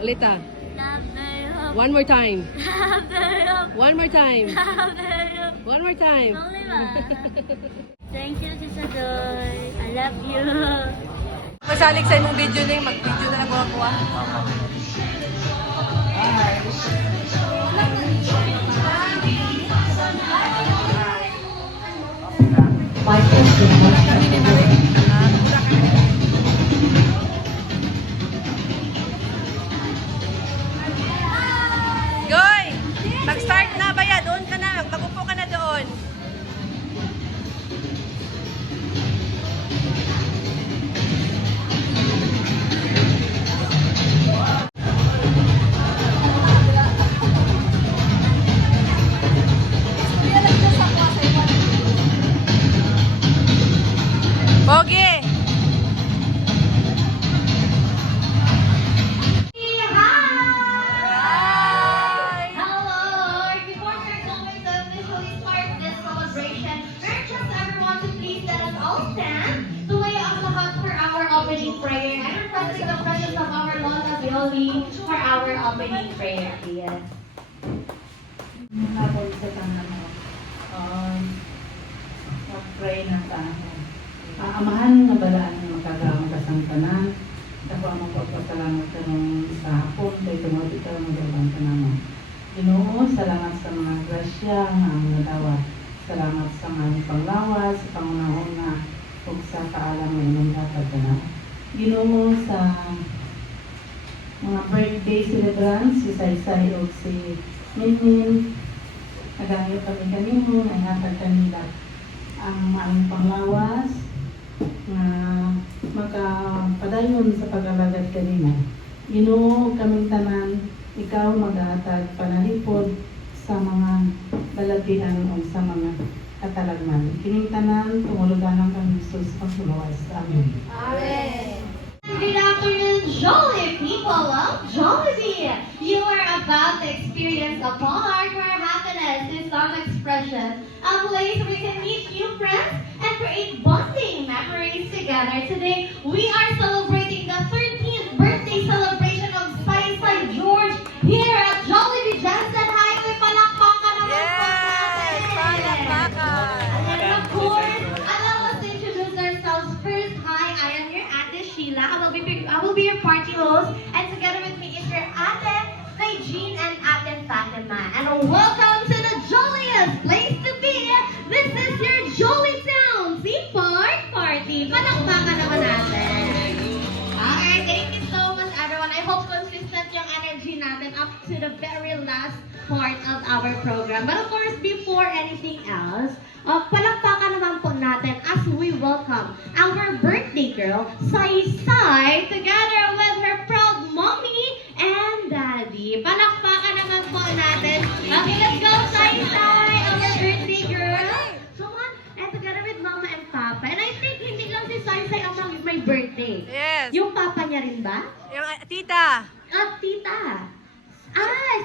Ulit ah. Love the rope. One more time. Love the rope. One more time. Love the rope. One more time. Only one. Thank you, Tita Joy. I love you. Masalig sa imong video na yung mag-video na lang ako ah. Goy! Mag-start na ba ya? Doon ka na. Mag-upo ka na doon. Pogi! Hello! Before we're going to officially start this celebration, we're just everyone to please let us all stand to lay on the hut for our opening prayer and requesting the presence of our Lord Violi for our opening prayer. Yes. Habol sa tanan mo. Mag-pray na tayo. Amahan nga balaan nga magkagaang kasantanan. Ako ang magpapasalamat ka nung sa hapon kay tungod ikaw magawang ka naman. Ginoo, salamat sa mga grasya nga ang nadawat. Salamat sa mga panglawas, sa pangunahon na ug sa kaalam nga inyong dapat ka na. Ginoo sa mga birthday celebrants, si Saysay o si Minmin, nagangyo kami kanimo, nangatag kanila ang maayong panglawas na makapadayon sa pag-alagad kanina. Ginoo kaming tanan, ikaw mag-aatag panalipod sa mga balatian o sa mga katalagman. Kining tanan, tumulugan ng kang Jesus ang suluwas. Amen. Amen. Good afternoon, Jolly people of Jollibee. You are about to experience a part where happiness is some expression, a place where we can meet new friends and create bonding memories together. Today, we are celebrating the 13th birthday celebration of Sai George here at Jollibee Jensen Highway. Palakpakan naman po natin. Palakpakan! And of course, allow us to introduce ourselves first. Hi, I am your Ate Sheila. I will be your party host, and together with me is your Ate Kay Jean and Ate Fatima. And welcome to the jolliest place to be. This is your Jolly Town Seaport Party. Palakpakan naman natin. Alright, thank you so much everyone. I hope consistent yung energy natin up to the very last part of our program. But of course, before anything else, palakpakan naman po natin as we welcome our birthday girl, Sai, together with her proud mommy and daddy. Palakpakan naman po natin. Okay, let's go, Sai, our birthday girl. Come on, and together with mama and papa. And I think hindi lang si Sai ang may birthday. Yes! Yung papa niya rin ba? Yung tita! At tita.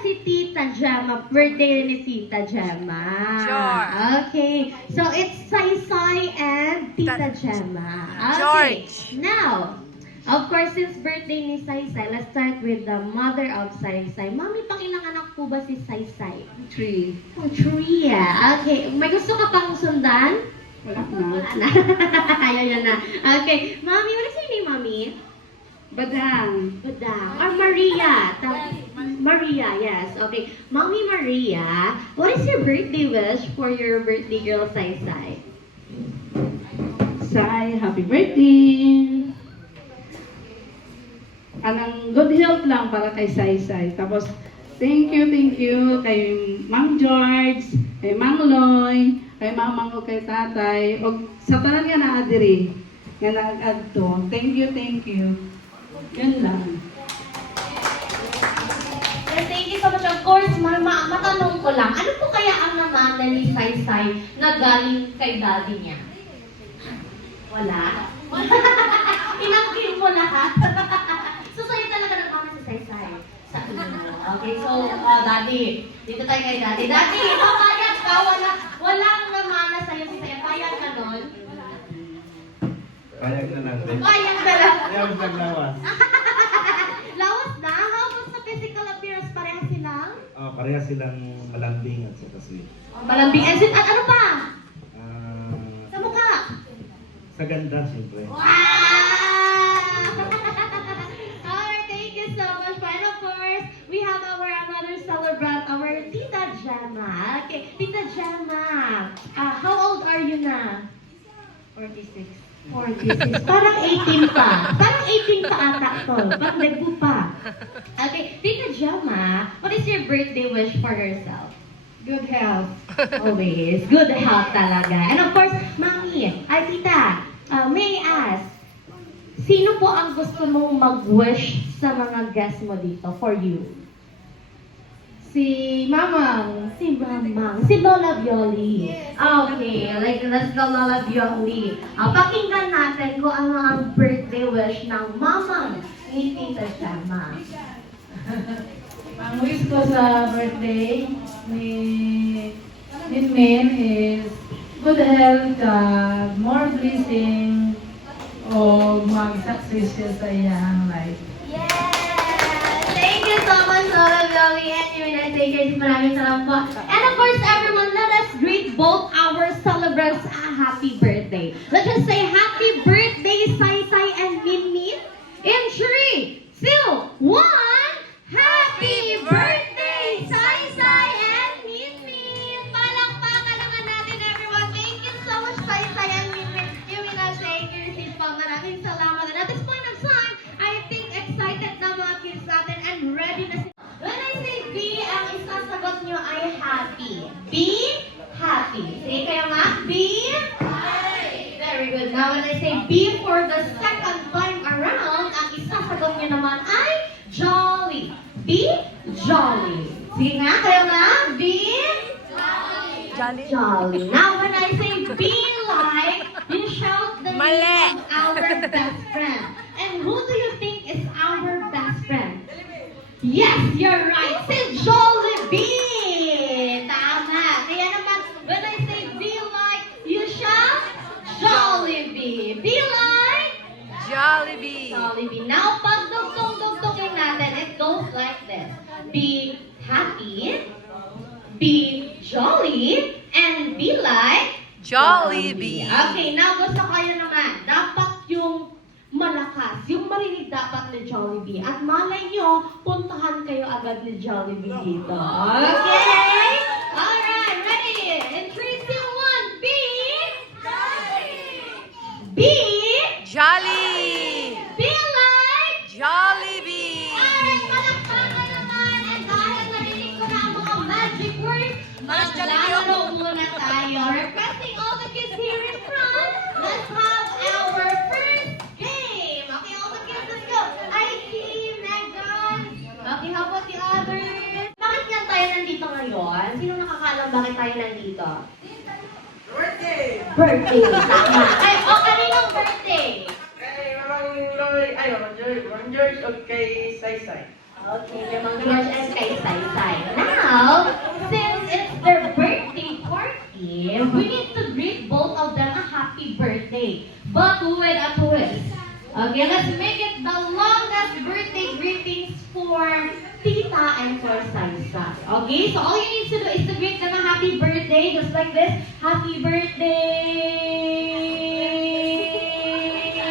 Si Tita Gemma. Birthday ni Tita Gemma. Sure. Okay. So, it's Sai and Tita Gemma. Okay. George. Now, of course, since birthday ni Sai, let's start with the mother of Sai. Mami, pangilang anak po ba si Sai? 3. Oh, 3. Okay. May gusto ka pang sundan? Wala na. Ayaw na. Okay. Mami, what is your name, Mami? Badang. Badang. Or Maria. Maria, yes. Okay. Mommy Maria, what is your birthday wish for your birthday girl, Sai? Sai, happy birthday! Anong good health lang para kay Sai. Tapos, thank you kay Mang George, kay Mang Loy, kay Mamang o kay Tatay, o sa tanan nga na adiri, nga nag-adto. Thank you. Yun lang. And thank you so much. Of course, matanong ko lang, ano po kaya ang namana ni Sai na galing kay daddy niya? Wala? Inangkin mo lahat. So, sa'yo talaga nagmana si Sai. Sa inyo. Okay, so, daddy. Dito tayo kay daddy. Daddy, papayag ka. Walang namana sa'yo si Sai. Payag ka nun? Payag na lang rin. Payag na lang. Ayaw naglawas. Lawas na? How about pareha silang malambing at saka sweet. Malambing and sweet. At ano pa? Ah, Sa mukha. sa ganda, siyempre. Wow! Alright, thank you so much. And of course, we have our another celebrant, our Tita Gemma. Okay, Tita Gemma, how old are you na? 46. 46. Parang 18 pa. Parang 18 pa ata to. Parang nagpo pa. Okay, Tita Gemma, what is your birthday wish for yourself? Good health. Always. Good health talaga. And of course, Mami, ay Tita, may I ask, sino po ang gusto mong mag-wish sa mga guests mo dito for you? Si Mamang. Si Mamang. Si Lola Violi. Okay, like let's go Lola Violi. Pakinggan natin kung ano ang birthday wish ng Mamang ni Tita Gemma. Ang wish ko sa birthday ni Min is good health, more blessing, o mag-success siya sa iyang life. Yes! Thank you so much, Lola Violi and United Takers. Maraming salamat po. And of course, everyone, let us greet both our celebrants a happy birthday. Let's just say happy birthday, Sai Sai and Min Min. In 3, 2, 1, happy birthday, Sai Sai and Min Min. Palakpakan naman natin, everyone. Thank you so much, Sai Sai and Min Min. United Takers po. Maraming salamat. And at this point of time, I think excited na mga kids natin and ready na sila. When I say be, ang isasagot nyo ay happy. Be happy. Sige kayo nga, be happy. Very good. Now when I say be for the second time around, ang isasagot nyo naman ay jolly. Be jolly. Sige nga, kayo nga, be Jolly. jolly. Now when I say be like, you shout the Mali. name of our best friend. And who do you think is our best friend? Yes, you're right. Si Jollibee! Tama. Kaya naman, when I say be like, you shout Jollibee. Be like Jollibee. Jollibee. Now, pag dugtong-dugtongin natin, it goes like this. Be happy, be jolly, and be like Jollibee. Okay, now gusto kayo naman. Dapat yung malakas, yung marinig dapat ni Jollibee. At malay nyo, puntahan kayo agad ni Jollibee dito. Okay? Alright, ready? In 3, 2, 1, be Be Jolly. Be like Jollibee. Alright, palakpakan naman. And dahil narinig ko na ang mga magic words, Mas Jollibee maglalaro muna tayo. Requesting all the kids here in front, let's have our first game. Okay, all the kids, let's go. IT, Megan. Okay, how about the others? Bakit nga tayo nandito ngayon? Sino nakakalam bakit tayo nandito? Birthday! Birthday. Tama. Ay, kaninong birthday? Kay Mamang Loy, ay, Mamang George o kay Saysay. Okay, kay Mang George and kay Sai. Now, since it's their birthday party, we need to greet both of them a happy birthday. But with a twist. Okay, let's make it the longest birthday greetings for Tita and for Sai. Okay, so all you need to do is to greet them a happy birthday, just like this. Happy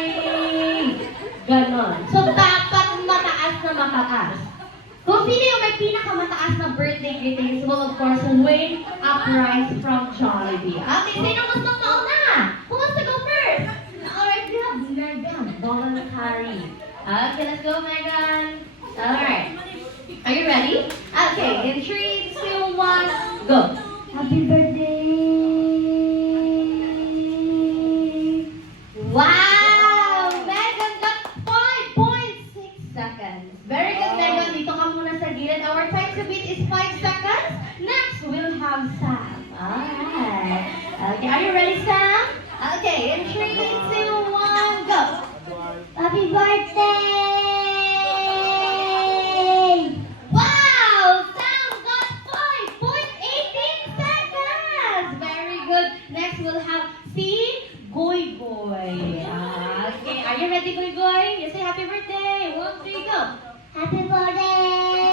birthday! Ganon. So, dapat mataas na mataas. Kung sino yung may pinakamataas na birthday greetings will of course win a prize from Jollibee. Okay, sino gusto mauna? Who wants to go first? Alright, we have Megan, voluntary. Okay, let's go Megan. Alright. Are you ready? Okay, in 3, 2, 1, go. Happy birthday! Wow! Megan got 5.6 seconds. Very good, Megan. Dito ka muna sa gilid. Our time to beat is 5 seconds. Next, we'll have Sam. Alright. Okay, are you ready, Sam? Okay, in 3, 2, 1, go. Happy birthday! Wow! Sam got 5.18 seconds. Very good. Next, we'll have si Goy Goy. Okay, are you ready, Goy Goy? You say happy birthday. 1, 3, go. Happy birthday!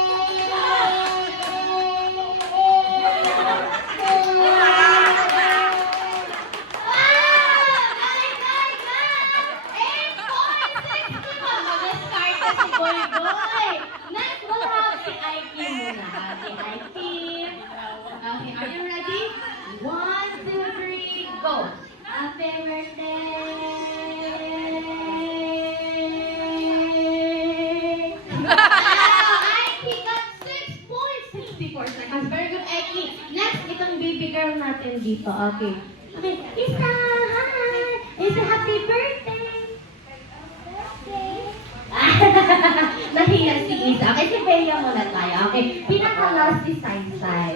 natin dito. Okay. Okay, Isa, hi! Isa, happy birthday! Nahiya si Isa. Okay, si Bea muna tayo. Okay, pinaka-last si Sai.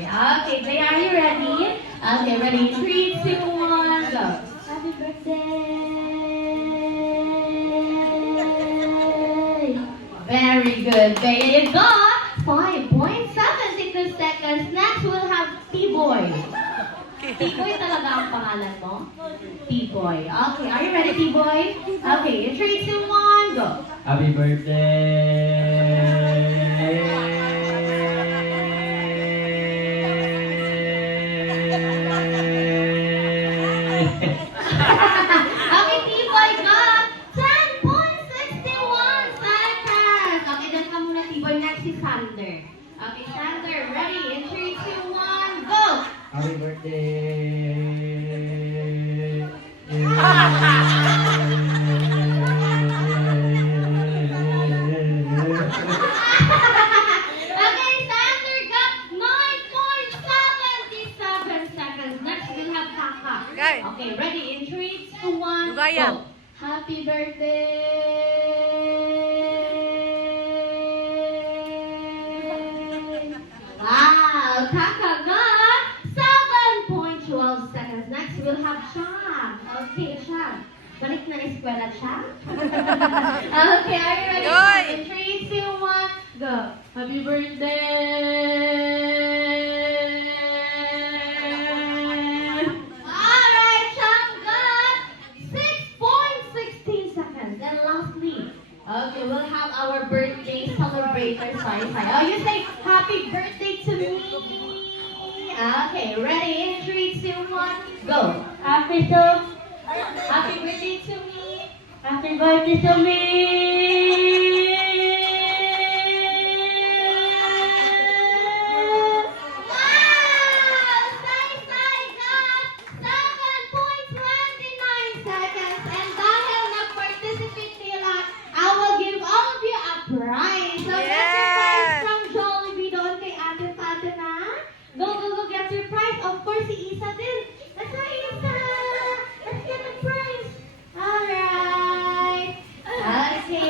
Okay, Bea, are you ready? Okay, ready? 3, 2, 1, go! Happy birthday! Very good, Bea. You got 5.76 seconds. Next, we'll have T-Boy. T-Boy talaga ang pangalan mo? T-Boy. Okay, are you ready, T-Boy? Okay, 3, 2, 1, go! Happy birthday! Okay, T-Boy got 10.61 seconds. Okay, dyan ka muna, T-Boy. Next si Sander. Okay, Sander, ready? In 3, 2, 1, go! Happy birthday! Okay, Sander got 9.77 seconds. Next, we'll have Kaka. Okay. Okay, ready? In 3, 2, 1, Lugaya. go! Happy birthday! Wow, Kaka got 7.12 seconds. Next, we'll have Cham. Okay, Cham. Balik na eskwela, Cham. Okay, are you ready? Yoy! In 3, 2, 1, go. Happy birthday! Alright, Cham got 6.16 seconds. And lastly, okay, we'll have our birthday celebrator, Sai. Oh, you say happy birthday to me. Okay, ready? In 3, 2, 1, go. Happy birthday to me. Happy birthday to me. Wow! Sai got 7.29 seconds. And dahil nag-participate sila, I will give all of you a prize. So get your prize Yes! from Jollibee doon kay Ate Fatima. Go, get your prize. Of course, si Isa din. That's why Isa. Let's get the prize. Alright. Okay.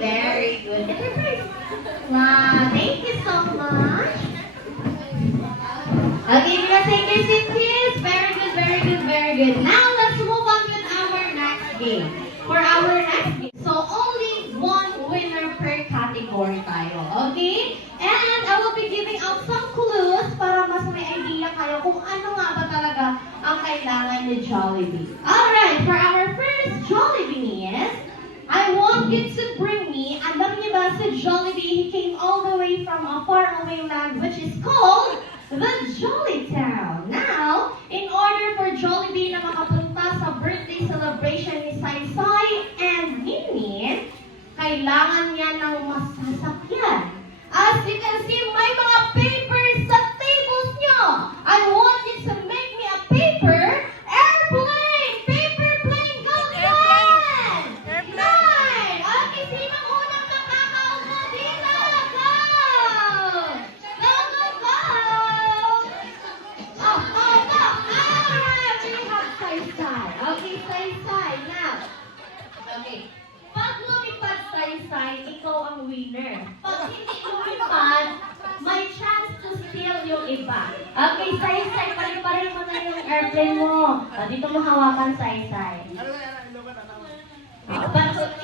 Very good. Get your prize. Wow, thank you so much. Okay, we're gonna take your seat, please. Very good, very good, very good. Now, let's move on with our next game. For our next game, so only one winner per category tayo, okay? And I will be giving out some clues para mas may idea kayo kung ano nga ba talaga ang kailangan ni Jollibee. Alright, for our first Jollibee is, I want you to bring me, alam niyo ba si Jollibee, he came all the way from a faraway land which is called the Jolly Town. Now, in order for Jollibee na makapunta sa birthday celebration ni Saysay and Nini, kailangan niya ng masasakyan. As you can see, may mga papers sa tables nyo. I want you to make me a paper airplane. Paper plane, go Airplane. Glenn! Nine! Okay, sino unang kakakauna dito? Go! Go, go, go! Oh, go! Alright, we have Saysay. Okay, Saysay. Now, okay. Pag lumipad Saysay, ikaw ang winner. Pag hindi lumipad, may chance to steal yung iba. Okay, Saysay, pare-pare mo na yung airplane mo. Dito mo hawakan, Saysay.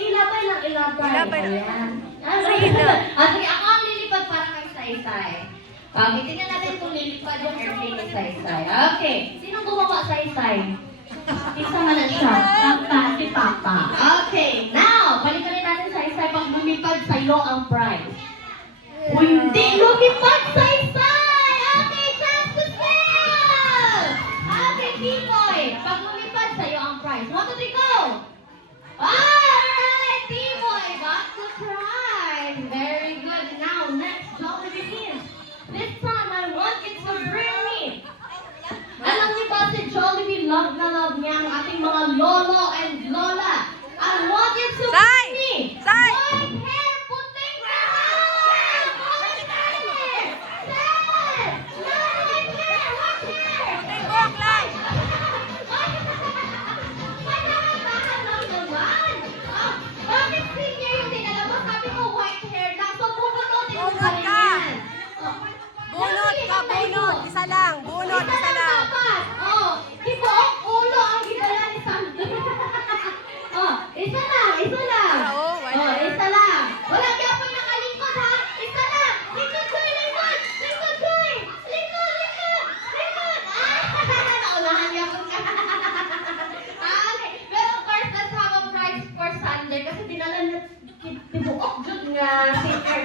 Ilabay lang, ilabay. Ilabay lang. Ayan. Sige. Sige, ako ang lilipad para kay Saysay. Okay, tingnan natin kung lilipad yung airplane ni Saysay. Okay, sinong gumawa, Saysay? Isa man na siya. Si Papa. Okay, now, balikan rin natin Saysay. Pag lumipad sa'yo ang prize. Hindi lumipad, Saysay! Okay, chance to steal! Okay, Timoy. Pag lumipad sa'yo ang prize. 1, 2, 3, go! Alright, Timoy got the prize. Very good. Now, next, Jollibee begins. This time, I want you to bring me. Alam niyo ba si Jollibee, love na love niya ang ating mga lolo and lola. I want you to Sai! bring me. Sai! White hair, puting hair! White hair! 7, 9, white hair, white hair!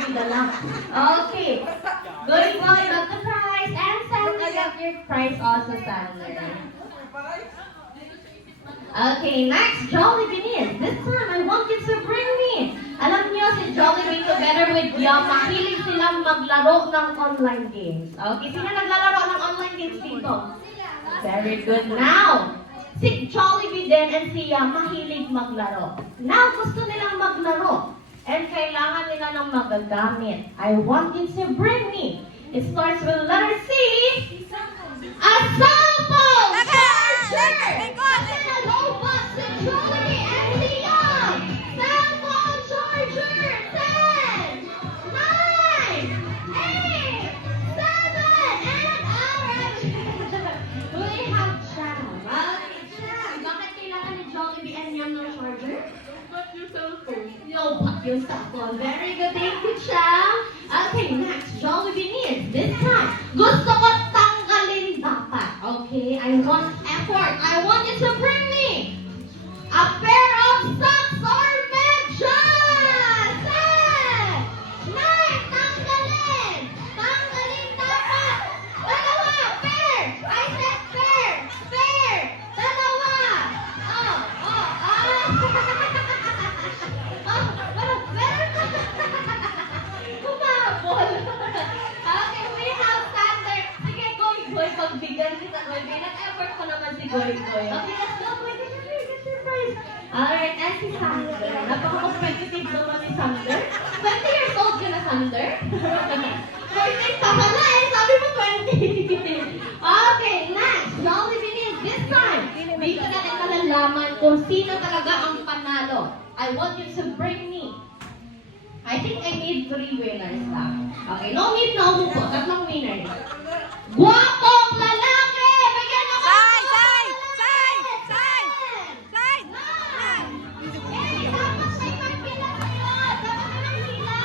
dala. Okay. Good boy, got the prize. And Sander, got your prize also, Sander. Okay, next, Jollibee. This time, I want you to bring me. Alam niyo, si Jollibee together with Yum, mahilig silang maglaro ng online games. Okay, sino naglalaro ng online games dito? Very good. Now, si Jollibee din and si Yum mahilig maglaro. Now, gusto nilang maglaro. And kailangan nila ng magagamit. I want you to bring me. It starts with letter C. A cell phone! Charger! Robot si Jollibee and si Yum! Cell phone charger! 10, 9, 8, 7, and alright! We have Cham. Bakit kailangan ni Jollibee and Yum ng charger? No, but your cell phone. Very good. Thank you, Cham. Okay, next. Jollibee needs. This time, gusto ko tanggalin dapat. Okay, I want effort. I want you to bring me a pair of socks or medyas. 10, 9, tanggalin. Tanggalin dapat. Dalawa, pair. I said pair. Pair. Dalawa. Kumabol. Okay, we have Sander. Sige, Goy. Pagbigyan kita, Goy. Nag-effort ko naman si Goy. Okay, let's go, Goy. Get your prize. Alright, and si Sander. Napaka-competitive naman ni Sander. 20 years old ka na, Sander. 14 pa pala eh. Sabi mo 20. Okay, next. Jollibee needs this time. Dito natin malalaman kung sino talaga ang panalo. I want you to bring me. I think I need 3 winners lang. Okay, no need na umupo. 3 winners. Guwapong lalaki! Bigyan naman Side, ng side, lalaki! side, side, 10, 9, dapat may pagpila kayo. Dapat may pagpila.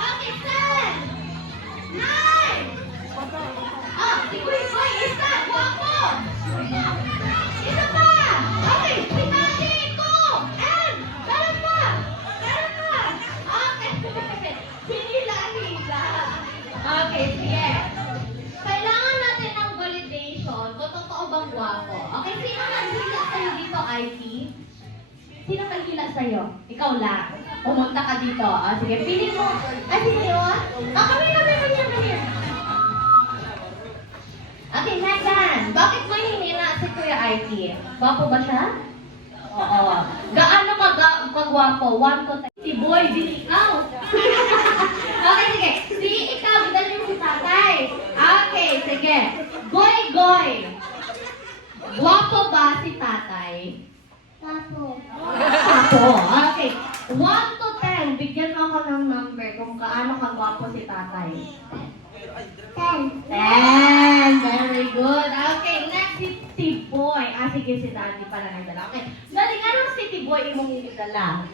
Okay, 10, 9. Si Kuy, isa. Guwapo. Isa pa. Okay, si Tashi, ito. And, meron pa. Meron pa. Okay. Hinila-hila. Okay, sige. Kailangan natin ng validation kung totoo bang guwapo. Okay, sino naghila sa'yo dito, IT? Sino naghila sa'yo? Ikaw lang. Pumunta ka dito. Sige, pili mo. Sige, yun. Kami. Okay, Megan. Bakit mo hinila si Kuya IT? Guwapo ba siya? Oo. Gaano kagwapo? 1 to 10. Si Boy, di ikaw. Okay, sige. Si ikaw, dali mo si tatay. Okay, sige. Goy. Guwapo ba si tatay? Guwapo. Okay. 1 to 10. Bigyan mo ako ng number kung gaano kagwapo si tatay. 10. Very good. Okay, next si Boy. Sige, si Daddy pala nagdala. Okay. Daddy, anong si Boy imong idala?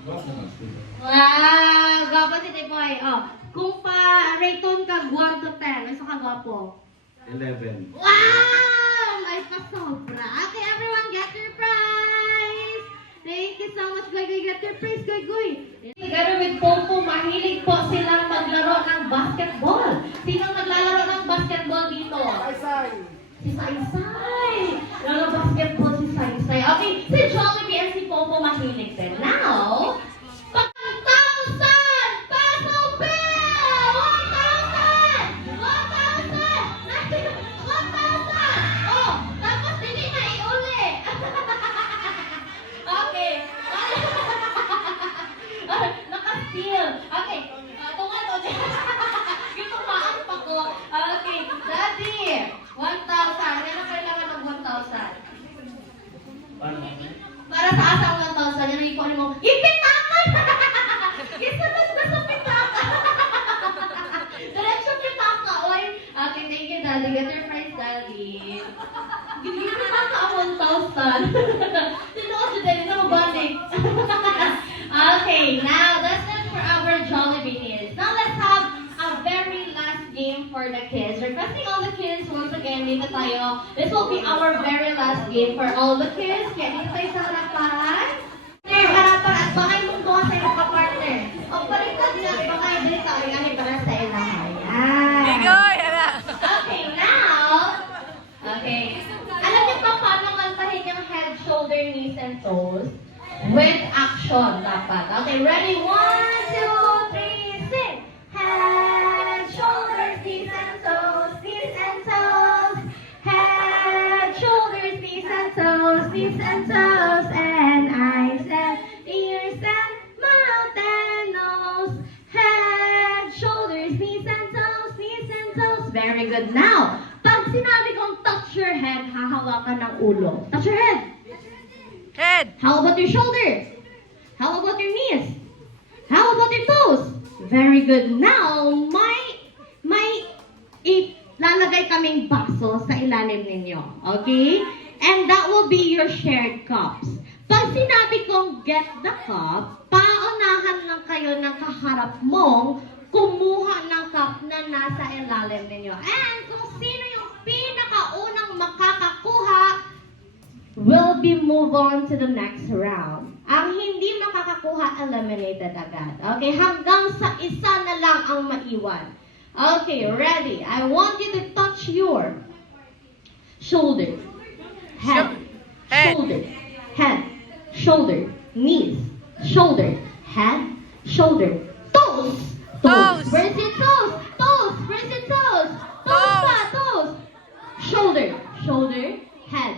Wow, gwapo si Boy. Oh, kung pa-raton ka 1 to 10, ano ka gwapo? 11. Wow! May pasobra. Okay, everyone, get your prize! Thank you so much, Goy. Get your prize, Goy. Together with Popo, mahilig po silang maglaro ng basketball. Sinong naglalaro ng basketball dito? Si Saysay. Basketball si Saysay. Okay, si Jollibee and si Popo mahilig din. Now, 1,000 peso bill! 1,000! 1,000! 1,000! Oh, tapos hindi na iuli. Okay. Naka-steal. Okay. Tungan o dyan. Gitumaan pa ko. Okay. Daddy, 1,000. Ano kailangan ng 1,000? Para sa asang 1,000, yan ang ikuha mo. Ipitakan! Isunod na sa pitaka. Diretso pitaka, oy. Okay, thank you, Daddy. Get your prize, Daddy. Ipitaka ang 1,000. Tinuod siya, Daddy. Nakabalik. Okay, now that's it for our Jollibee kids. Now let's have a very last game for the kids. Requesting all the kids once again, dito tayo. This will be our very last game for all the kids. Kaya dito tayo sa harapan. Harapan at baka yung mong doon sa iyo ka partner. O baliktad niya, baka Okay, ready? 1, 2, 3, sing. Head, shoulders, knees and toes, knees and toes. Head, shoulders, knees and toes, knees and toes. And eyes and ears and mouth and nose. Head, shoulders, knees and toes, knees and toes. Very good. Now, pag sinabi kong touch your head, hahawakan ng ulo. Touch your head. Head. How about your shoulders? How about your knees? How about your toes? Very good. Now, may ilalagay kaming baso sa ilalim ninyo. Okay? And that will be your shared cups. Pag sinabi kong get the cup, paunahan lang kayo ng kaharap mong kumuha ng cup na nasa ilalim ninyo. And kung sino yung pinakaunang makakakuha, will be move on to the next round. Ang hindi makakakuha, eliminated agad. Okay, hanggang sa isa na lang ang maiwan. Okay, ready? I want you to touch your shoulder, head, Head. shoulder, head, shoulder, knees, shoulder, head, shoulder, toes, Toes. Where's your toes? Toes. Where's your toes? Toes pa, toes. Shoulder, shoulder, head,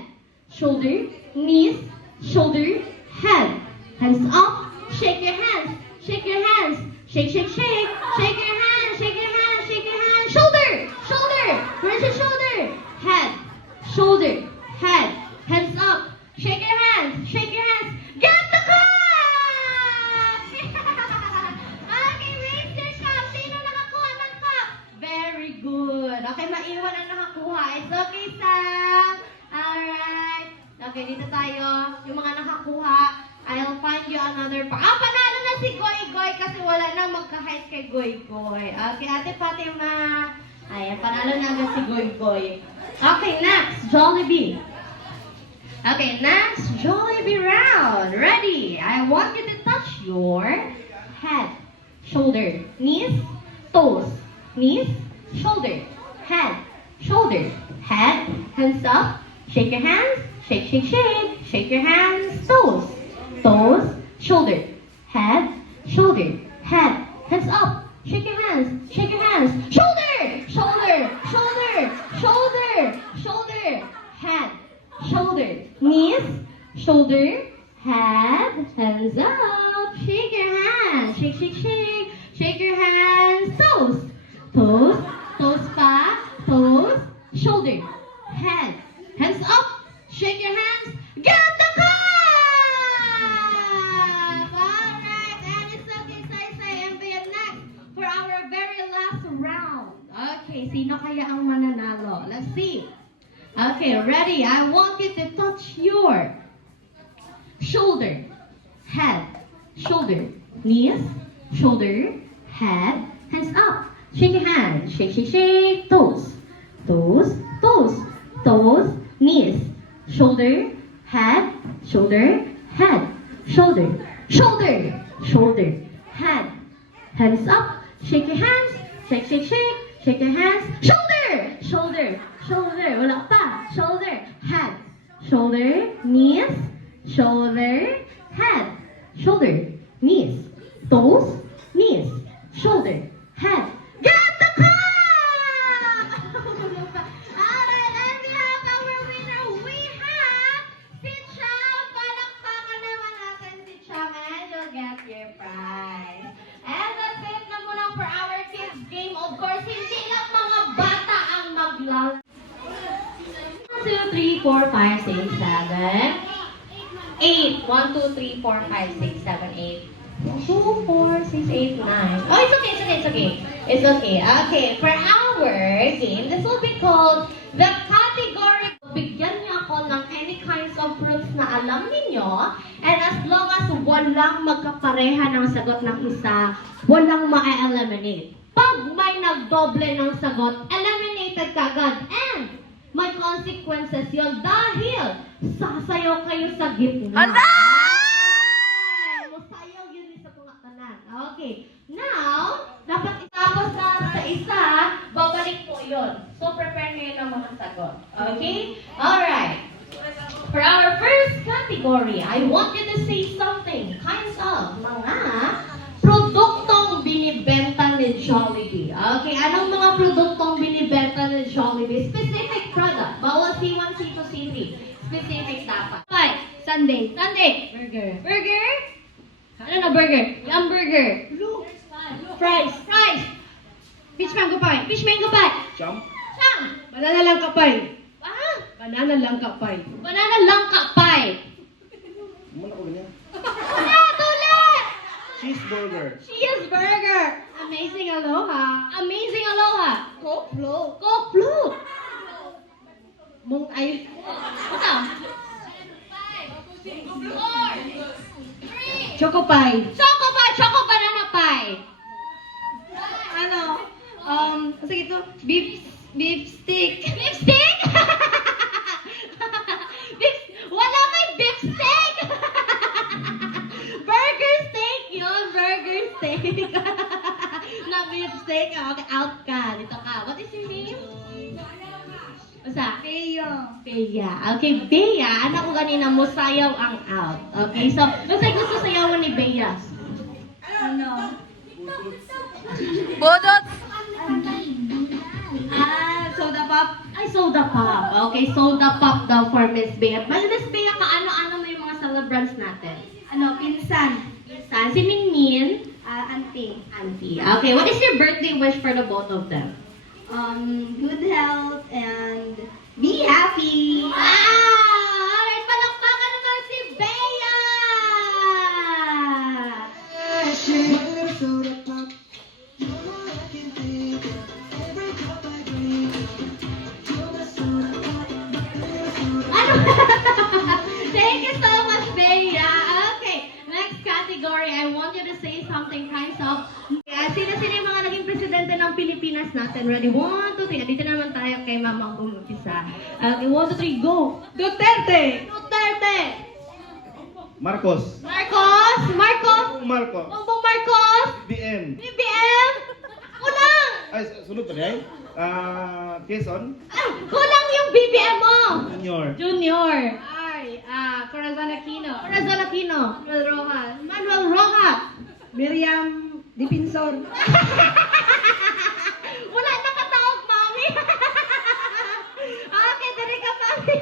shoulder, knees, shoulder, head. Hands up, shake your hands, shake your hands, shake, shake, shake, shake your hands, shake your hands, shake your hands. Shoulder, shoulder, where's your shoulder? Head, shoulder, head, hands up, shake your hands, shake your hands. Get the cup! Okay, raise your cup. Sino nakakuha ng cup? Very good. Okay, maiwan ang nakakuha. It's okay, Sam. Alright. Okay, dito tayo. Yung mga nakakuha, I'll find you another panalo na si Goy Goy kasi wala na magka-height kay Goy Goy. Okay, Ate Fatima. Ayan, panalo na agad si Goy Goy. Okay, next, Jollibee. Okay, next, Jollibee round. Ready? I want you to touch your head, shoulder, knees, toes, knees, shoulder, head, shoulder, head, hands up, shake your hands, shake, shake, shake, shake your hands, toes, toes, shoulder, head, shoulder, head, hands up, shake your hands, shoulder, shoulder, shoulder, shoulder, shoulder, head, shoulder, knees, shoulder, head, hands up, shake your hands, shake, shake, shake, shake your hands, toes, toes, toes pa, toes, shoulder, head, hands up, shake your hands, get the cup! Alright, and it's okay, Say, and be next for our very last round. Okay, sino kaya ang mananalo? Let's see. Okay, ready? I want you to touch your shoulder, head, shoulder, knees, shoulder, head, hands up. Shake your hands. Shake, shake, shake. Toes, toes, toes, toes, knees, shoulder, head, shoulder, head, shoulder, shoulder, shoulder, head, hands up. Shake your hands. Shake, shake, shake. Shake your hands. Shoulder, shoulder, shoulder. Wala pa. Shoulder, head, shoulder, knees, shoulder, head, shoulder, knees, toes, knees, shoulder, head. Get the cup! Alright, and we have our winner. We have si Cham. Palakpakan naman natin si Cham and you'll get your prize. And that's it na muna for our kids game. Of course, hindi lang mga bata ang mag-love. 1, 2, 3, 4, 5, 6, 7, 8. 1, 2, 3, 4, 5, 6, 7, 8. 2, 4, 6, 8, 9. Oh, it's okay, it's okay, it's okay. It's okay. Okay, for our game, this will be called the category. Bigyan niyo ako ng any kinds of fruits na alam ninyo. And as long as walang magkapareha ng sagot ng isa, walang ma-eliminate. Pag may nagdoble ng sagot, eliminated kagad. And may consequences yon dahil sasayaw kayo sa gitna. Ala! Masayaw yun sa mga tanan. Okay. Now, dapat itapos na sa isa, babalik po yun. So, prepare nyo yun ang mga sagot. Okay? Alright. For our first category, I want you to say something kinds of mga Jollibee. Okay, anong mga produktong binibenta ng Jollibee? Specific product. Bawal C1, C2, C3. Specific dapat. Five. Sunday. Burger. Burger? Ano na burger? Yung burger. Fries. Fish mango pie. Champ? Sam. Banana lang kapay. Ah, Banana lang kapay. banana langka pie. Muna ko ganyan. Tulit! Cheeseburger. Cheeseburger. Amazing aloha. Coke float. Mong ay. Ito. Choco pie. Choco banana pie. Ano? Sige ito. Beef stick. Beef steak? Wala may beef steak! Burger steak yun, burger steak. Na beef steak. Okay, out ka. Dito ka. What is your name? Basta? Bea. Okay, Bea. Anak ko kanina mo sayaw ang out. Okay, so, basta gusto sayawan ni Bea. Ano? Bodot. Soda pop? Ay, soda pop. Okay, soda pop daw for Miss Bea. Bali, Miss Bea, kaano-ano na yung mga celebrants natin? Pinsan. Si Minmin? Auntie. Okay, what is your birthday wish for the both of them? Good health and be happy. Alright, palakpakan naman si Bea! Ano? Thank you so much, Bea. Okay, next category. I want you to say something kinds of... Sino-sino yung mga naging presidente ng Pilipinas natin? Ready? 1, 2, 3. Dito naman tayo kay Mama ang umpisa. Okay, 1, 2, 3, go! Duterte. Marcos. Marcos! Marco. Bongbong Marcos! BM. BBM! Kulang! Ay, sunod pa niya. Quezon. Kulang yung BBM mo! Junior. Ay, Corazon Aquino. Manuel Rojas! Miriam Dipinsor. Wala nakatawag, Mami! Okay, dali ka, Mami!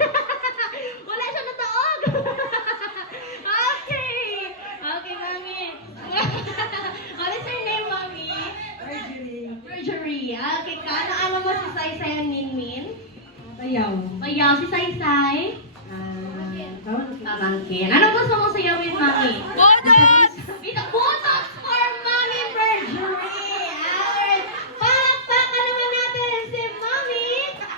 Wala siya natawag! Okay, Mami! What is your name, Mami? Marjorie. Okay, kaano-ano mo si Saysay and Minmin? Bayaw, si Saysay? Tarangkin. Ano gusto mo sayawin, Mami? Botox! Botox for Mami Marjorie! Alright, palakpakan naman natin si Mami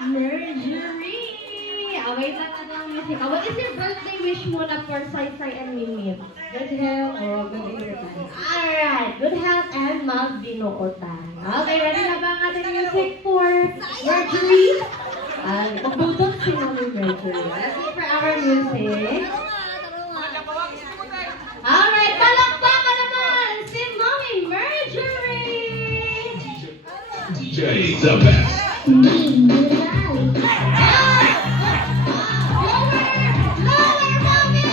Marjorie! Wait lang na ng music. What is your birthday wish mo na for Saysay and Minmin? Good health or good health. Alright, good health and magbinuotan. Okay, ready na ba ang ating music for Marjorie? Pagbutot si Mami Marjorie. Let's go for our music. Alright, palakpakan naman si Mami Marjorie! DJ, the best. Lower, Mami!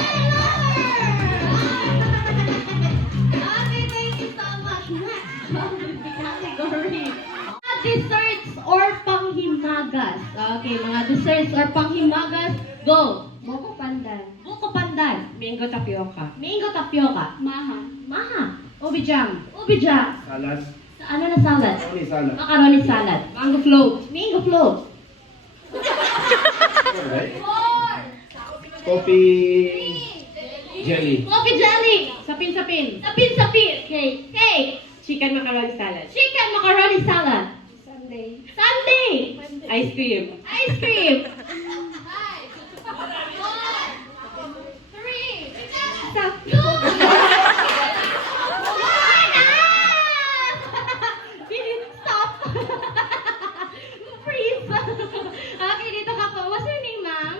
Okay, thank you so much. Next, category. Desserts or panghimagas. Okay, mga desserts or panghimagas. Go! Buko pandan. Buko pandan. Mango tapioca. Mango tapioca. Maha. Ubi jam. Salad. Ano na salad? Macaroni salad. Macaroni salad. Mango float. Mango float. Right? Coffee jelly. Coffee jelly. Sapin-sapin. Sapin. Cake. Chicken macaroni salad. Chicken macaroni salad. Sunday. Ice cream. Ice cream. Stop. Stop. Freeze. Okay, dito ka po. What's your name, ma'am?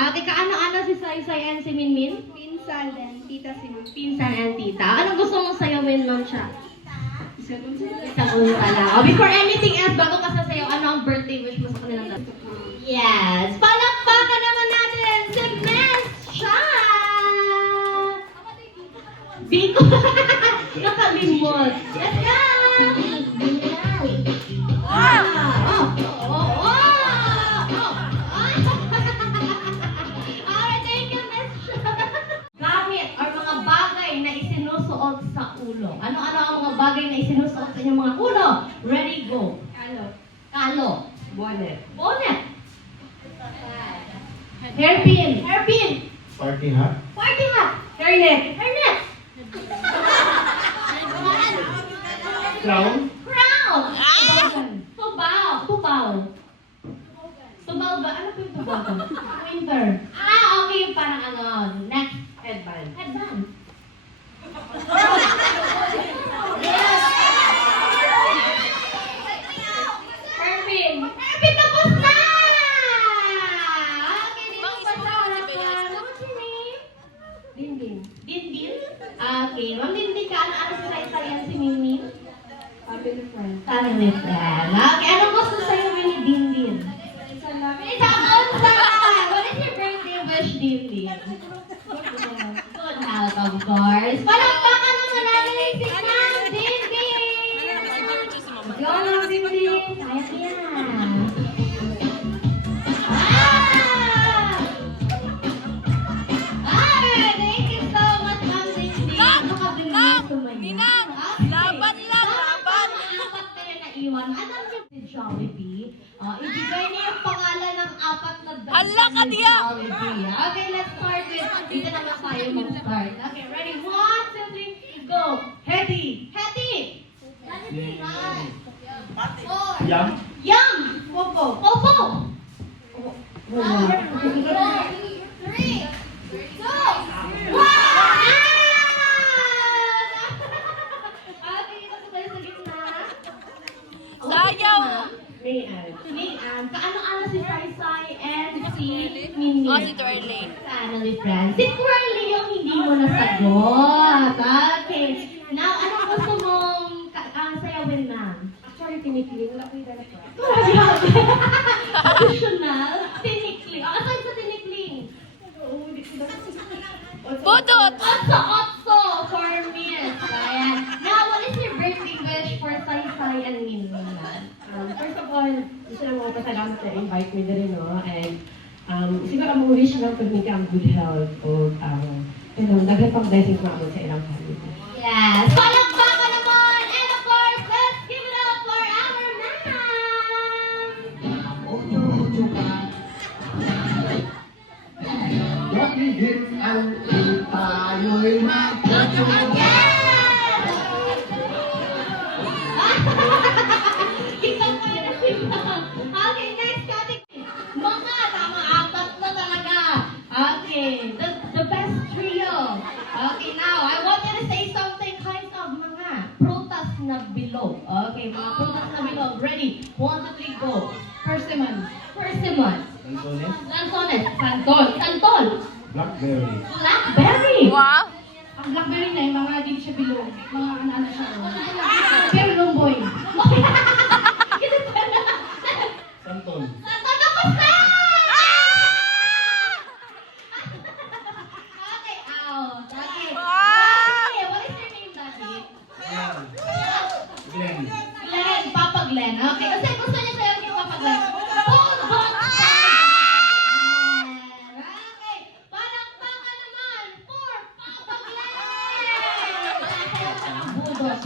Ate, kaano-ano si Saysay and si Minmin? Pinsan and tita si Ma'am. Pinsan and tita. Anong gusto mong sayawin, ma'am siya? Isang unta lang. Before anything else, bago ka sasayaw, ano ang birthday wish mo sa kanilang dati? Yes! Palakpakan naman natin si Miss Cha! Biko! Nakalimot. Let's go! yung mga uno. Ready, go. Kalo. Kalo. Bonnet. Bonnet. Hairpin. Hairpin. Party hat. Party hat. Hairnet. Hairnet. Crown. Crown. Tubaw. Tubaw. Tubaw ba? Ano po yung tubaw? Winter. Okay. Parang ano. Next. Headband. Headband. Hairpin. Hairpin tapos na! Okay, dito pa sa harapan. What's your name? Dindin. Dindin? Okay. Ma'am Dindin ka, ano sa yan si Mingming? Family friend. Family friend. Okay, anong gusto sa'yo ni Dindin? Isa unsa! What is your birthday wish, Dindin? Good health, of course. Palakpakan naman natin yung si Ma'am Dindin! Go, Ma'am Dindin! Kaya ko yan! Thank you so much, Ma'am Dindin. Napakabilis sumayaw. Laban lang, laban. Apat na rin naiwan. Alam niyo si Jollibee, ibigay niya yung pangalan ng apat na dance Hala ka ni diya! Jollibee. Okay, let's start with, dito naman tayo mag-start. Okay, ready? 1, 2, 3, go! Hetty. Hetty! Yum. Yum! Popo. Popo! Wala. 3, 2, 1! Okay, dito sa tayo sa gitna. Sayaw. Mayan. Mayan. Kaano-ano si Saysay and si Minnie? Oh, si Twirly. Family friends. Si Twirly yung hindi mo nasagot. Okay. Now, anong gusto mong sayawin, ma'am? Actually, tinikling. Wala ko yung ganito. Additional? Tinikling. Aside sa tinikling? Budot. Otso for Miss. Ayan. Now, what is your birthday wish for Saysay and Minnie, ma'am? First of all, gusto na mga pasalamat na invite me din, no? And siguro ang wish lang pag may kang good health o daghan pang blessings na ako sa ilang family. Yes. Palakpakan naman! And of course, let's give it up for our ma'am! Wakihit ang tayo'y Ikaw pa na si ma'am. Okay, next category. Mga tama, apat na talaga. Okay, the best trio. Okay, now, I want you to say something kinds of mga prutas na bilog. Okay, mga prutas na bilog. Ready? 1, 2, 3, go. Persimmon. Persimmon. Lanzones. Lanzones. Santol. Santol. Blackberry. Blackberry. Wow. Ang blackberry na yung mga di siya bilog. Mga ano siya. Pero lumboy. Santol. Santol tapos na! Okay, out. Okay. Okay, what is your name, Daddy? Glenn. Glenn. Papa Glenn. Okay, kasi gusto niya sa'yo yung Papa Glenn. Bulldog! Okay, palakpakan naman for Papa Glenn! Bulldog.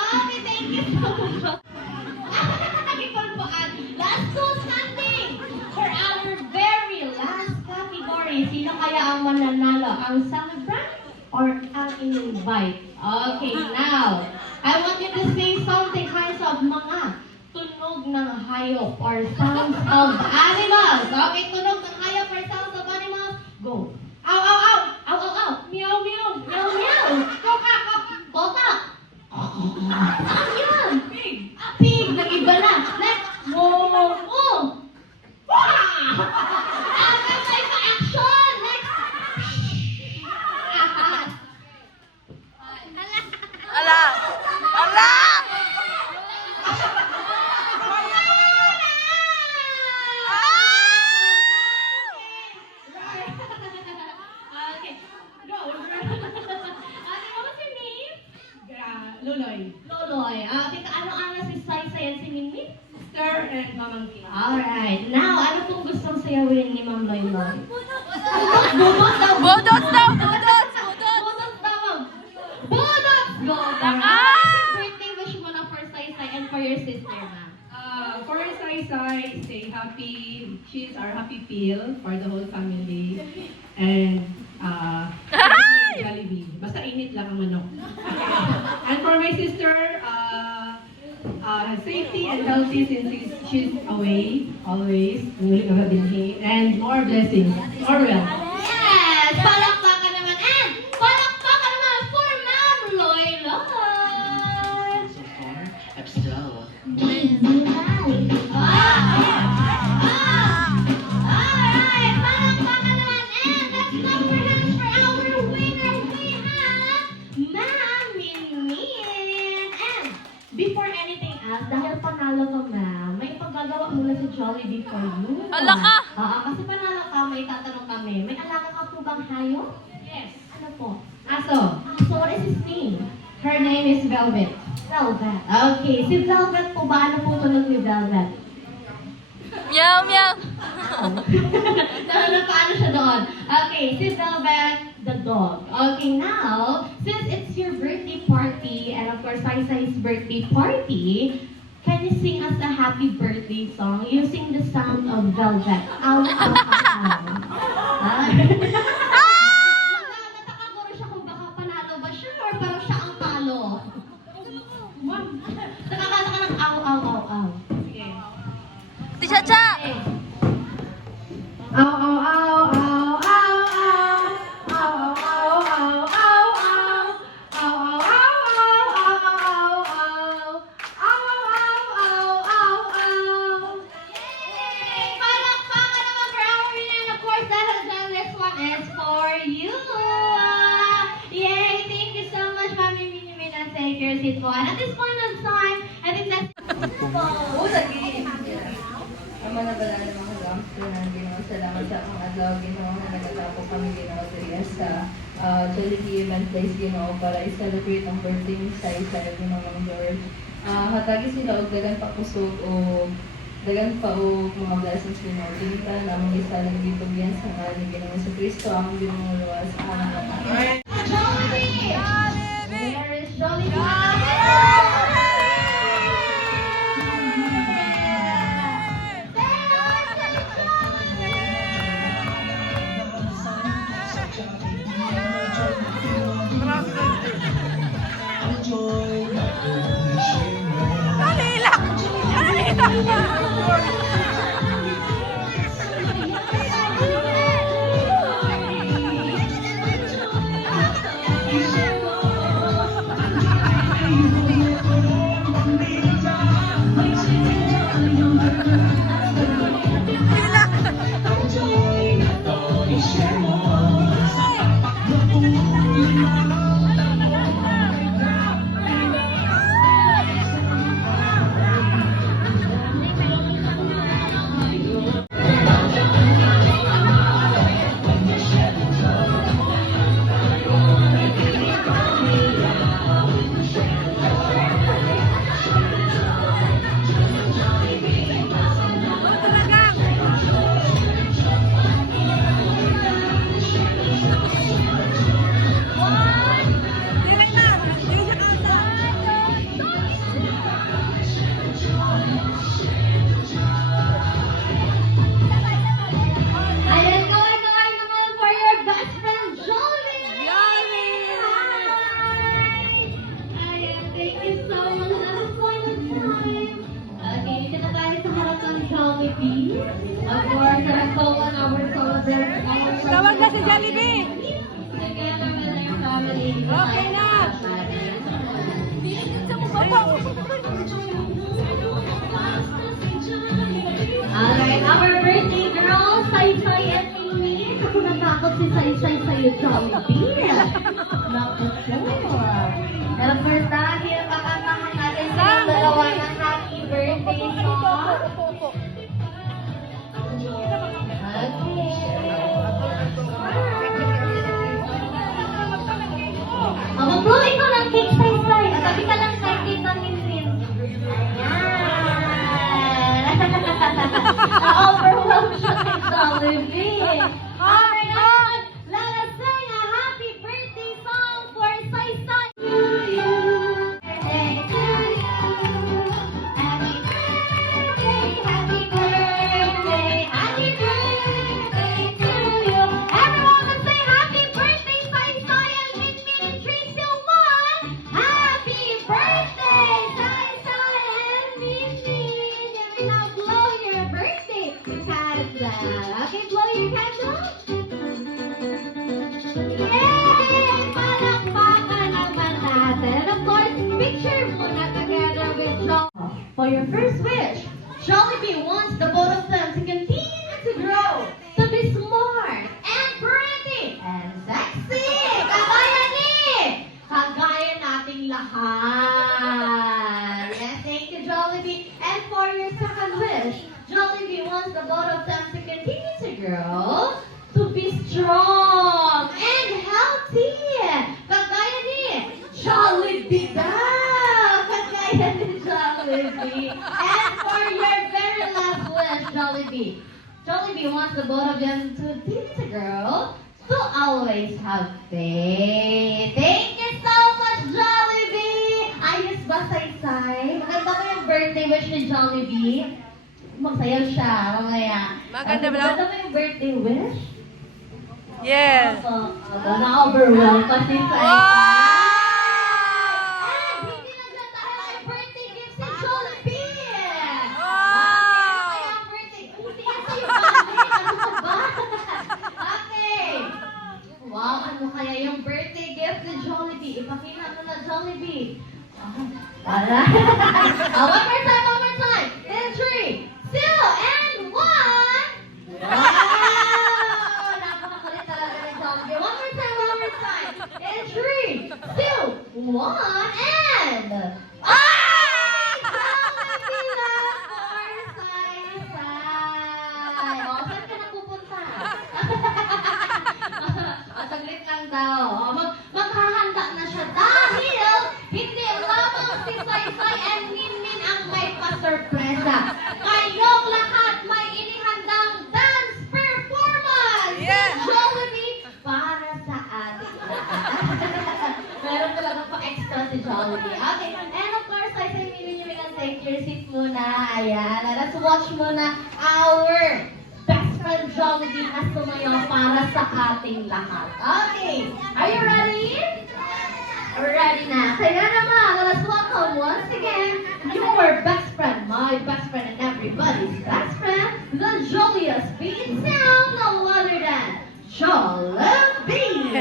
Okay, thank you so much. Ipagpaan. Last two standing for our very last category. Sino kaya ang mananalo? Ang celebrant or ang in-invite? Okay, now, I want you to say something kinds of mga tunog ng hayop or sounds of animals. Okay, tunog ng hayop or sounds of animals. Go. Ow, ow, ow. Ow, ow, ow. Meow, meow. Meow, meow. Koka, koka. Koka. Saan yan? Pig. Pig. Nag-iba na. Next. Moo, moo, moo. Wah! Kakay pa action. Next. Ala. Ala. Okay. Go. Okay, what was your name? Luloy. Loloy. Okay, ano-ano si Saysay and si Mingming? Sister and mamangkin. Alright. Now, ano pong gustong sayawin ni Ma'am Loy Loy? Bubot daw. she's our happy pill for the whole family. And, Jollibee. Basta init lang ang manok. And for my sister, safety and healthy since she's away, always. And more blessings. More wealth. Yes! Palakpakan naman and palakpakan naman for Ma'am Loy Loy! Alright, palakpakan naman and let's clap for hands for our winner. We have Ma'am Min. And before anything else, dahil panalo ka ma'am, may ipagagawa muna si Jollibee for you. Ala ka! Kasi panalo ka, may tatanong kami. May alaga ka po bang hayop? Yes. Ano po? Aso. So what is his name? Her name is Velvet. Velvet. Okay, si Velvet po ba? Ano po tunog ni Velvet? Meow, meow. Paano siya doon? Okay, si Velvet the dog. Okay, now, since it's your birthday party, and of course, Sai Sai's birthday party, can you sing us a happy birthday song using the sound of Velvet? Ow, ow, ow, ow. Natakaguro siya kung baka panalo ba siya or parang siya ang talo. Nakakata ka ng ow, ow, ow, ow. Sige. Si Chacha! Ow, ow, ow, ow, ow, ow. Ow, ow, ow, ow, ow, ow. Ow, ow, ow, ow, ow, ow. Ow, ow, ow, ow, ow. Yay! Palakpakan naman for our winner. And of course, dahil dyan, this one is for you. Yay! Thank you so much, Mami Minimin, and take your seat po. And at this point of time, I think that's... Oo, lagi. Ama na bala ng mga gangster na Ginoo. Salamat sa akong adlaw, Ginoo, na nagatapo kami, Ginoo, diri sa Jollibee Event Place, Ginoo, para i-celebrate ang birthday ni Sai Sai, Ginoo, ng George. Hatagi sila og dagan pa kusog o dagan pa og mga blessings, Ginoo. Tinita namang isa lang gibagyan sa ngalan, Ginoo, sa Kristo, ang Ginoo luwas. Amen. Jollibee! Where is Jollibee? Ayan, kaway-kaway naman for your best friend, Jollibee! Hi! Ayan, thank you so much. At this point of time, okay, dito na tayo sa harap ng Jollibee. Of course, let's go on our celebrate. Tawag na si Jollibee! Together with their family. Okay na! Alright, our birthday girl, Sai Sai and Mimi. Ako natakot si Sai Sai sa'yo, Jollibee. Naku po. And for dahil kakantahan natin silang dalawa ng happy birthday song. Okay. Mag-blowing ko ng cake, Sai Sai. Tabi ka lang kay Tita Minmin. Ayan. Na-overwhelm siya kay Jollibee. Alright, now, let us sing a happy birthday song for Sai Sai. Birthday to you. Happy birthday, happy birthday. your first wish, Jollibee wants the both of them to continue to grow, to be smart and pretty and sexy. Kagaya ni! Kagaya nating lahat. Yes, thank you, Jollibee. And for your second wish, Jollibee wants the both of them to continue to grow, to be strong and healthy. Kagaya ni Jollibee daw. Kagaya ni Jollibee. And for your very last wish, Jollibee. Jollibee wants the both of them to continue to grow, to always have faith. Thank you so much, Jollibee! Ayos ba, Saysay? Maganda ba yung birthday wish ni Jollibee? Magsayaw siya, mamaya. Maganda ba? Maganda ba yung birthday wish? Yes. Na-overwhelm pa si Saysay. Wow! And hindi na dyan tayo may birthday gift si Jollibee! Wow! Kaya birthday, hindi yan sa'yo budget. Ano ka ba? Okay. Wow, ano kaya yung birthday gift ni Jollibee? Ipakita mo na, Jollibee. Wala. One more time. In 3, 2, and 1. Wow! Napakakulit talaga ni Jollibee. One more time. In 3, 2, 1, and... Ay! Jollibee na for Saysay. O, saan ka na pupunta? Saglit lang daw. Maghahanda na siya dahil hindi lamang si Saysay and Minmin ang may pasurpresa. Kayong lahat may inihandang dance performance! Yeah. Jollibee para sa ating lahat. Meron talaga pa extra si Jollibee. Okay, and of course, Saysay, Minmin, take your seat muna. Ayan, let's watch muna our best friend Jollibee na sumayaw para sa ating lahat. Okay, are you ready? Ready na. Kaya naman, let's welcome once again your best friend, my best friend, and everybody's best friend, the jolliest beat sound, no other than Jollibee.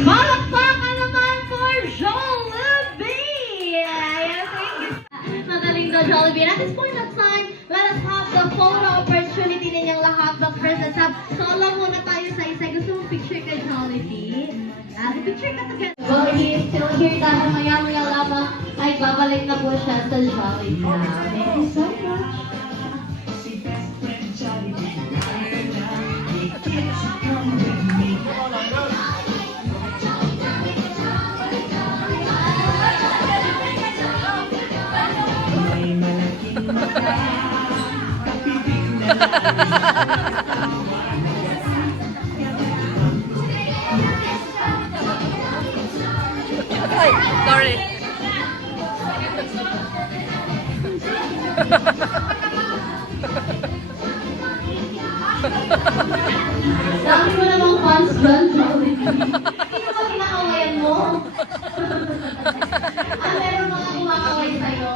Palakpakan naman for Jollibee! Ayan, thank you. Magaling daw, Jollibee. At this point of time, let us have the photo opportunity ninyong lahat. But first, let's have solo muna tayo sa isa. Gusto mong picture kay Jollibee? Picture ka together. Well, he is still here dahil maya-maya lamang ay babalik na po siya sa Jollibee. Thank you so much. Ay, sorry. Dami mo namang fans dyan, Jollibee. Sino ba kinakawayan mo? Meron mga kumakaway sa'yo.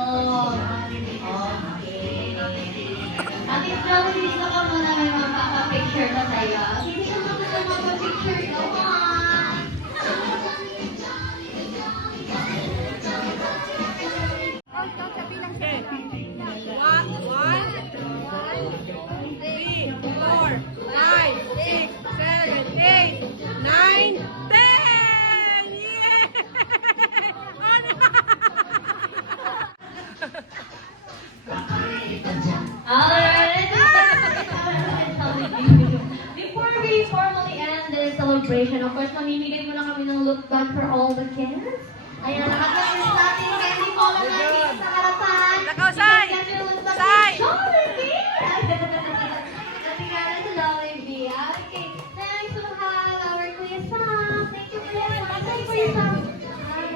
Okay. Ate Jollibee, dito ka muna, may magpapapicture ka sa'yo. Hindi ka muna sa magpapicture ko, ha? celebration. Of course, mamimigay muna kami ng look bag for all the kids. Ayan, nakatapos natin yung candy color natin sa harapan. Sai! You can get your look bag Sai! with Jollibee! Natigyan sa Jollibee. Okay, next we have our Kuya Sam. Thank you, Kuya Sam. Thank you, Kuya Sam. Hi!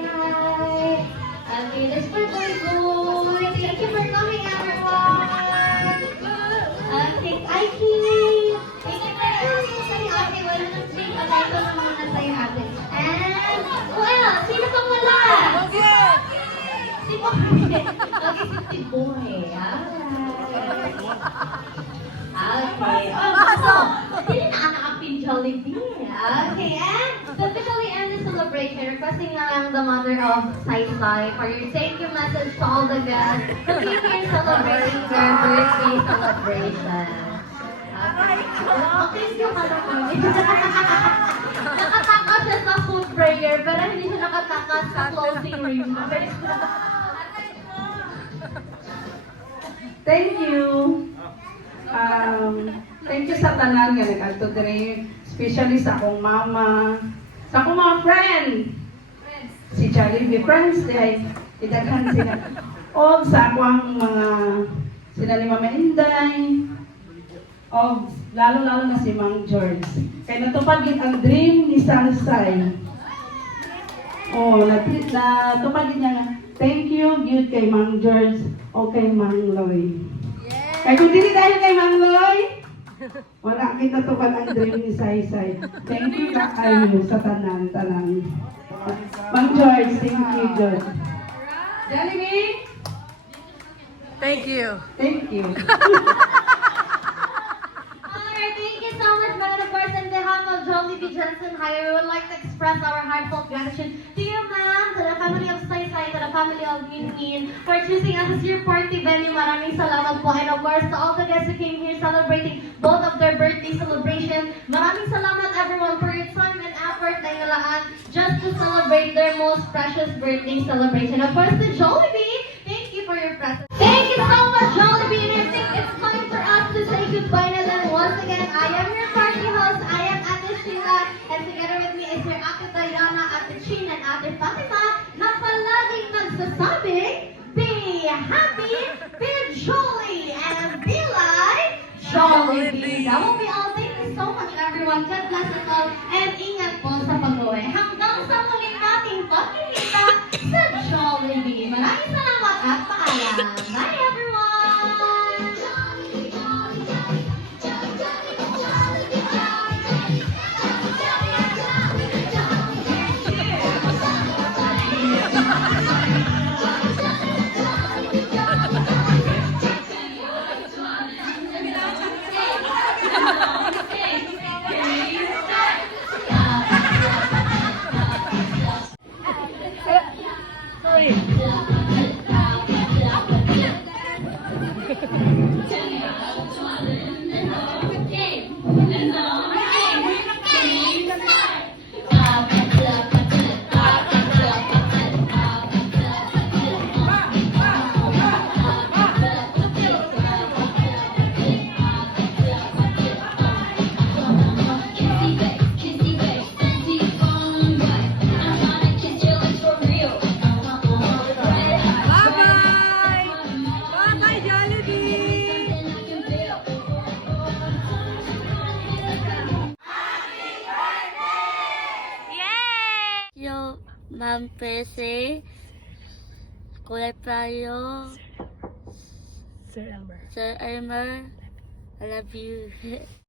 Okay, let's put our gold. Thank you for coming, everyone. Okay, Aiki. Thank you for coming sa'yo, ate. Wala nang sing. Alay ko na muna sa'yo, ate. And, well, sino pang wala? Si Boy. Okay, si Boy. Okay. Oh, sino na anak ang Jollibee? Okay, and to officially end the celebration, requesting na lang the mother of Sai for your thank you message to all the guests to be here celebrating their birthday celebration. Okay, yung anak ko. Nakatakas siya sa food prayer, pero hindi siya nakatakas sa closing remarks. Thank you. Thank you sa tanan nga nag-alto diri, especially sa akong mama, sa akong mga friend. Si Jollibee friends ay idaghan sila. O sa akong mga sila ni Mama Inday. O lalo-lalo na si Mang George. Kaya natupad yun ang dream ni Sansay. O natupad yun niya nga. Thank you, good kay Mang George o kay Mang Loy. Kaya kung dili dahil kay Mang Loy, wala kita tupad ang dream ni Saysay. Thank you ka kayo sa tanan. Mang George, thank you, George. Jollibee? Thank you. Thank you. Alright, thank you so much, but of course, on behalf of Jollibee Johnson Higher, we would like to express our heartfelt gratitude to you, ma'am, to the family of Saysay, to the family of Minmin, for choosing us as your party venue. Maraming salamat po. And of course, to all the guests who came here celebrating both of their birthday celebration, maraming salamat everyone for your time and effort na nilaan just to celebrate their most precious birthday celebration. Of course, to Jollibee, thank you for your presence. Thank you so much, Jollibee, and I think it's time for us to say goodbye na then once again, I am your party host, I am Ate Sheila, and together with me is your Ate Diana, Ate Chin, and Ate Fatima, na palaging nagsasabing, be happy, be jolly, and be like Jollibee. That will be all. Thank you so much, everyone. God bless us all, and ingat po sa pag-uwi. Hanggang sa muling nating pagkikita sa Jollibee. Maraming salamat at paalam. Bye, everyone! Yo, Ma'am Pese, Kulay Prayo, Sir Elmer, I love you.